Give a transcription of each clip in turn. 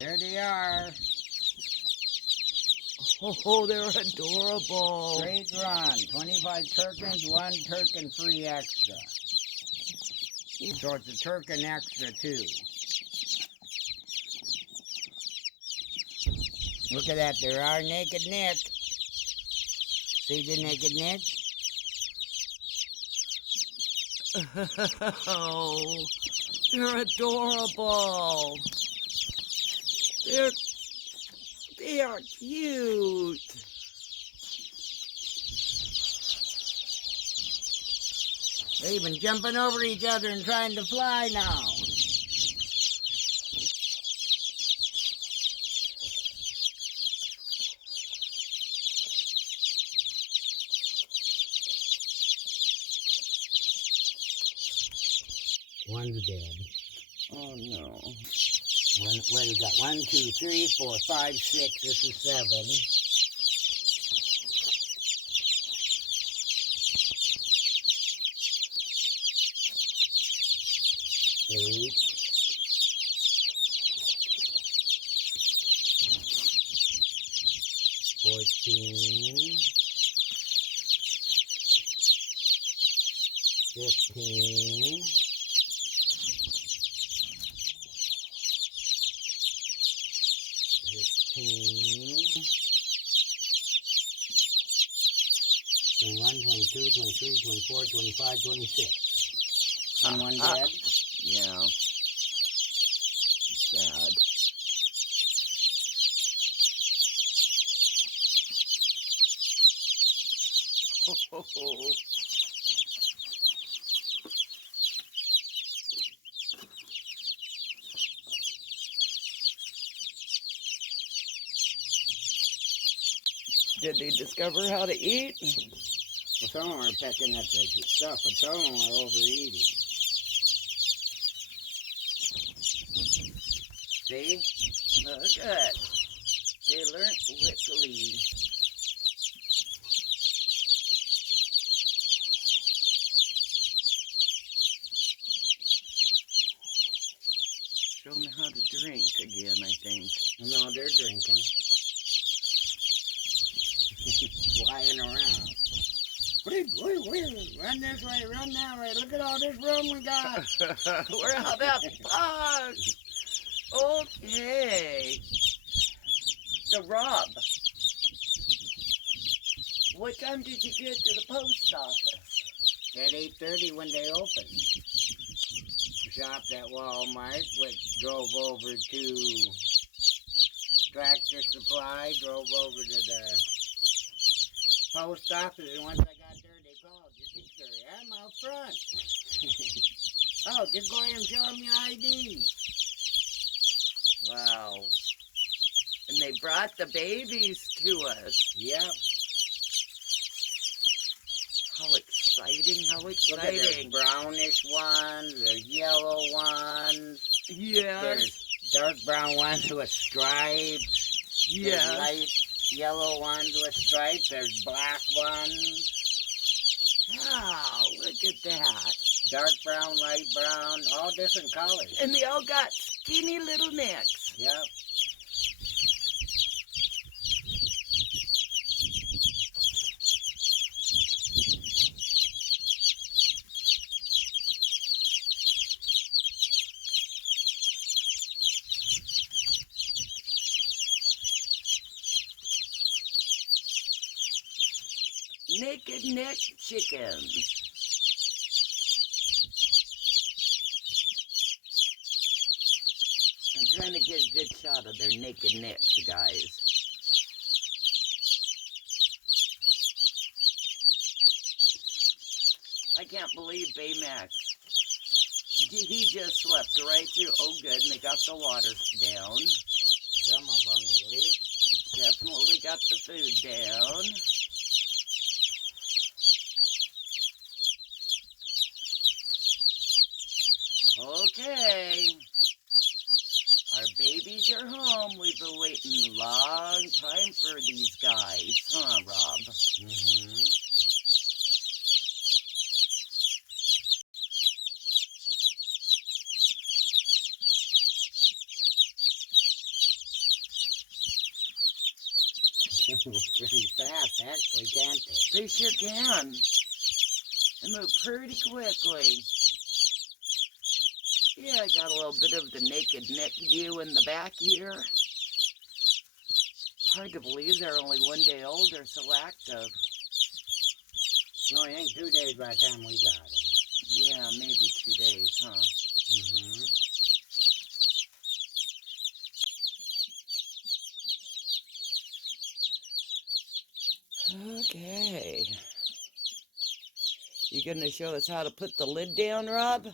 There they are. Oh, they're adorable. Great run. 25 Turkens, 1 Turken free extra. So it's a Turken extra too. Look at that. There are naked neck. See the naked neck? Oh, they're adorable. They are cute. They're even jumping over each other and trying to fly now. One's dead. Oh no. What we got? 1, 2, 3, 4, 5, 6. This is 7. 8. 14. 15. 21, 22, 23, 24, 25, 26. And one dead? Yeah. Sad. Oh. Did they discover how to eat? Well, some of them are pecking at the stuff, but some of them are overeating. See? Look at. They learned quickly. Show them how to drink again, I think. No, they're drinking. Flying around. Run this way, run that way. Look at all this room we got. We're out of bugs. Okay. So, Rob, what time did you get to the post office? At 8:30 when they opened. Shopped at Walmart, drove over to Tractor Supply, drove over to the post office, and once I got there, they called. Your sister, I'm out front. Oh, just go ahead and show them your ID. Wow. And they brought the babies to us. Yep. How exciting, how exciting. Look at there's brownish ones, there's yellow ones. Yes. There's dark brown ones with stripes. Yes. There's light yellow ones with stripes. There's black ones. Wow, look at that. Dark brown, light brown, all different colors. And they all got skinny little necks. Yep. Naked Neck Chickens. I'm trying to get a good shot of their naked necks, guys. I can't believe Baymax. He just slept right through. Oh, good, and they got the water down. Some of them at least. Definitely got the food down. Okay. Our babies are home. We've been waiting a long time for these guys, huh, Rob? Mm-hmm. move pretty fast, actually, can't they? They sure can. They move pretty quickly. Yeah, I got a little bit of the naked neck view in the back here. Hard to believe they're only 1 day old. They're so active. No, it ain't 2 days by the time we got them. Yeah, maybe 2 days, huh? Okay. You gonna show us how to put the lid down, Rob?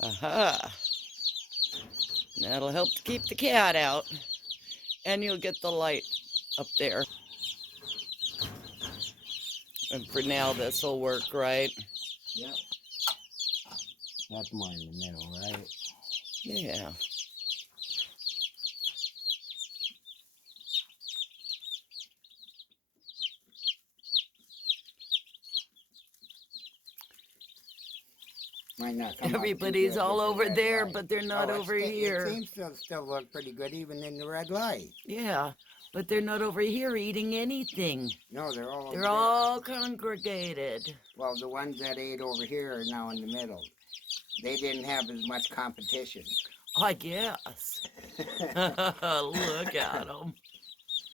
Aha. That'll help to keep the cat out. And you'll get the light up there. And for now, this will work, right? Yep. That's more in the middle, right? Yeah. Might not come Everybody's out too all good with over the red there, light. but they're not over here. It seems to still look pretty good even in the red light. Yeah, but they're not over here eating anything. No, they're all over They're there. all congregated. Well, the ones that ate over here are now in the middle. They didn't have as much competition. I guess. Look at them.